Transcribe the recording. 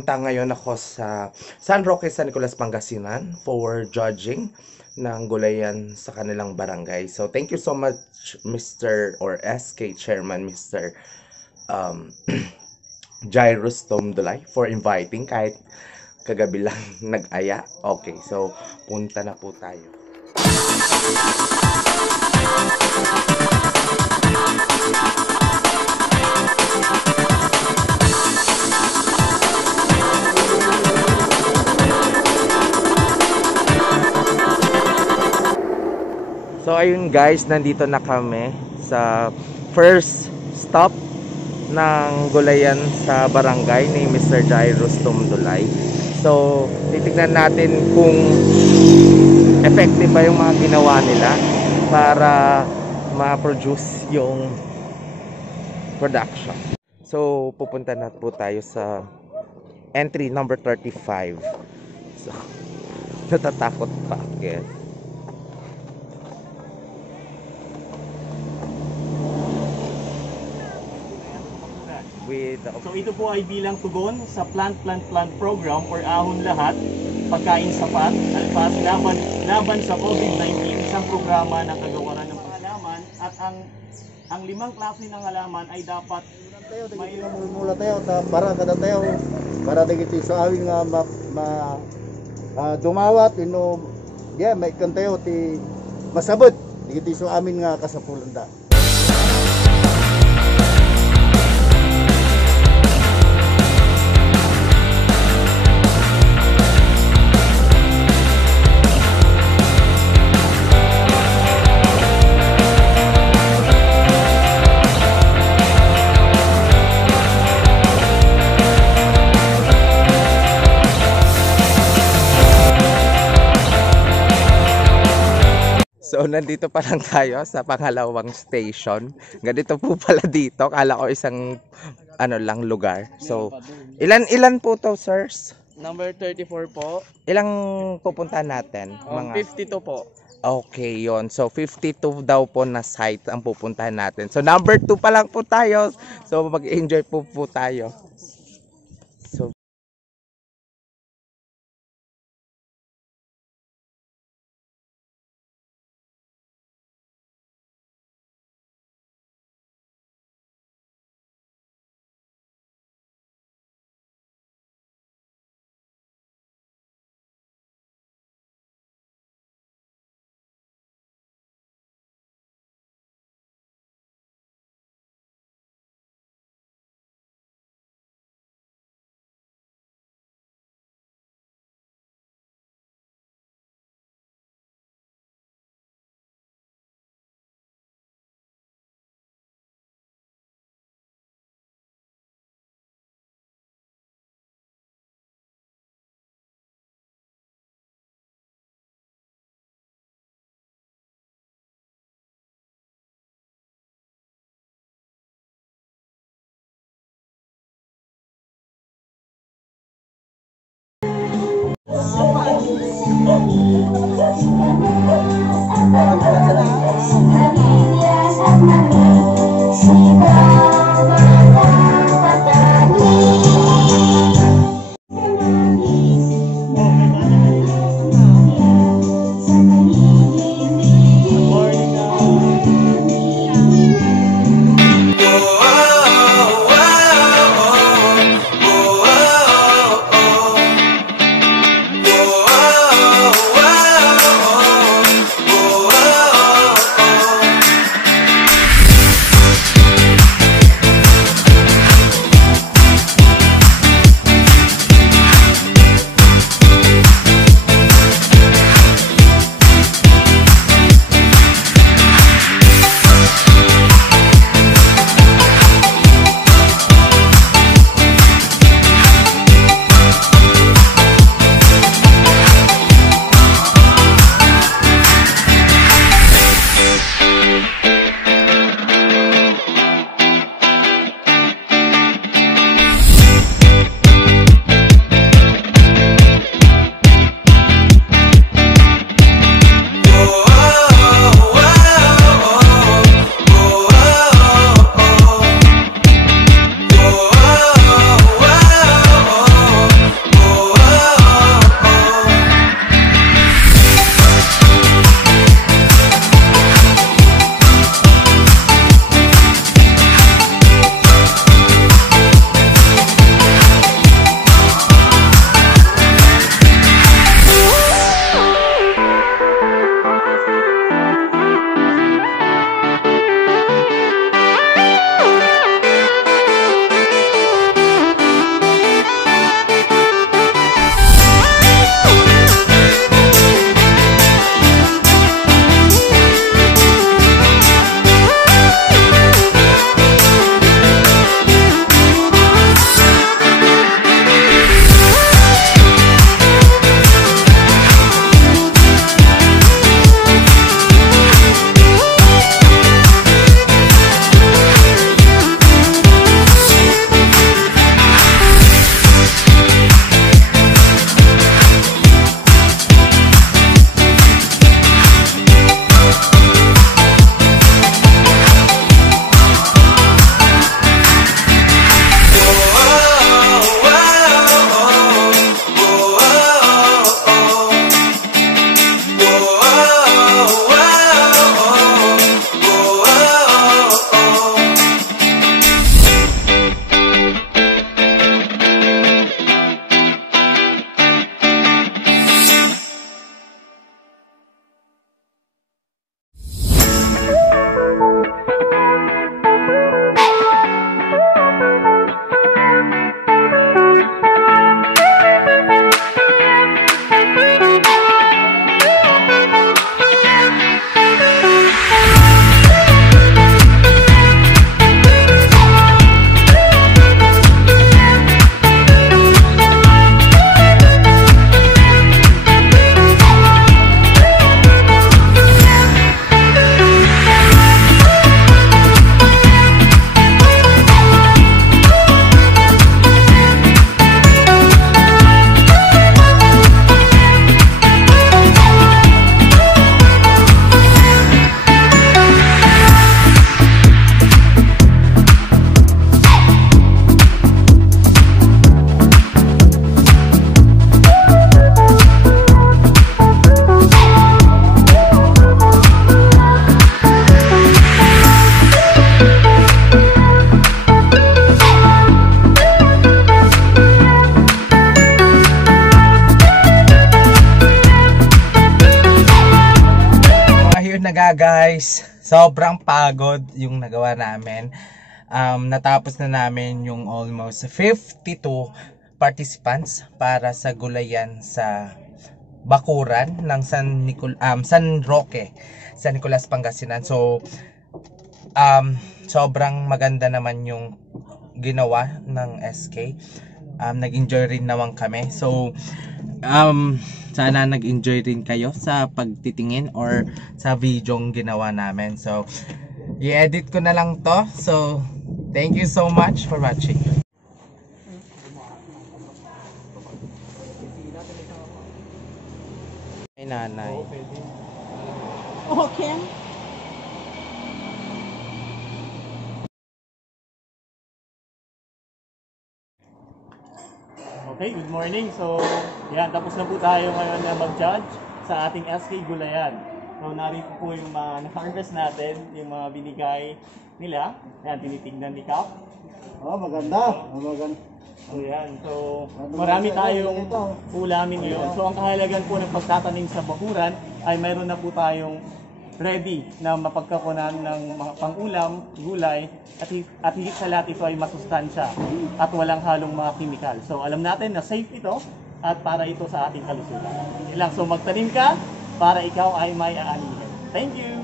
pupunta ngayon ako sa San Roque, San Nicolas, Pangasinan for judging ng gulayan sa kanilang barangay. So thank you so much Mr. or SK Chairman Mr. Jairus Tomdulay for inviting kahit kagabi lang nag-aya. Okay, so punta na po tayo. So ayun guys, nandito na kami sa first stop ng gulayan sa barangay ni Mr. Jairus Tomdulay. So titignan natin kung effective ba yung mga ginawa nila para ma-produce yung production. So pupunta na po tayo sa entry number 35. So natatakot pa again. So ito po ay bilang tugon sa plant program for ahon lahat, pagkain sapat, alpat, laban sa COVID-19, isang programa ng kagawaran ng halaman at ang 5 klase ng halaman ay dapat may mula tayo para kada tayo para dagiti sa awing dumawat ino yeah may kan tayo ti masabot dagiti sa amin nga kasapulanda. So nandito pa lang tayo sa pangalawang station. Ganito po pala dito. Kala ko isang ano lang lugar. So ilan po to, sirs? number 34 po. Ilang pupuntahan natin? Mga 52 po. Okay, yon. So 52 daw po na site ang pupuntahan natin. So number 2 pa lang po tayo. So mag-enjoy po tayo. So nga guys, sobrang pagod yung nagawa namin. Natapos na namin yung almost 52 participants para sa gulayan sa bakuran ng San Roque, San Nicolas, Pangasinan. So sobrang maganda naman yung ginawa ng SK. Nag-enjoy rin naman kami. So sana nag-enjoy rin kayo sa pagtitingin or sa videong ginawa namin. So i-edit ko na lang to. So thank you so much for watching. Ay nanay. Okay. Okay, good morning. So, yan, tapos na po tayo ngayon na mag-judge sa ating SK Gulayan. So, narito po yung mga na-harvest natin, yung mga binigay nila. Yan, tinitignan ni Cap. Oh, maganda. Maganda. So, yan. So, marami tayong ulamin ngayon. So, ang kahalagan po ng pagtatanim sa bakuran ay mayroon na po tayong ready na mapagkakunan ng mga pang-ulam, gulay, at higit sa lahat ito ay masustansya at walang halong mga kimikal. So alam natin na safe ito at para ito sa ating kalusugan. Yun lang. So magtanim ka para ikaw ay may aanihin. Thank you!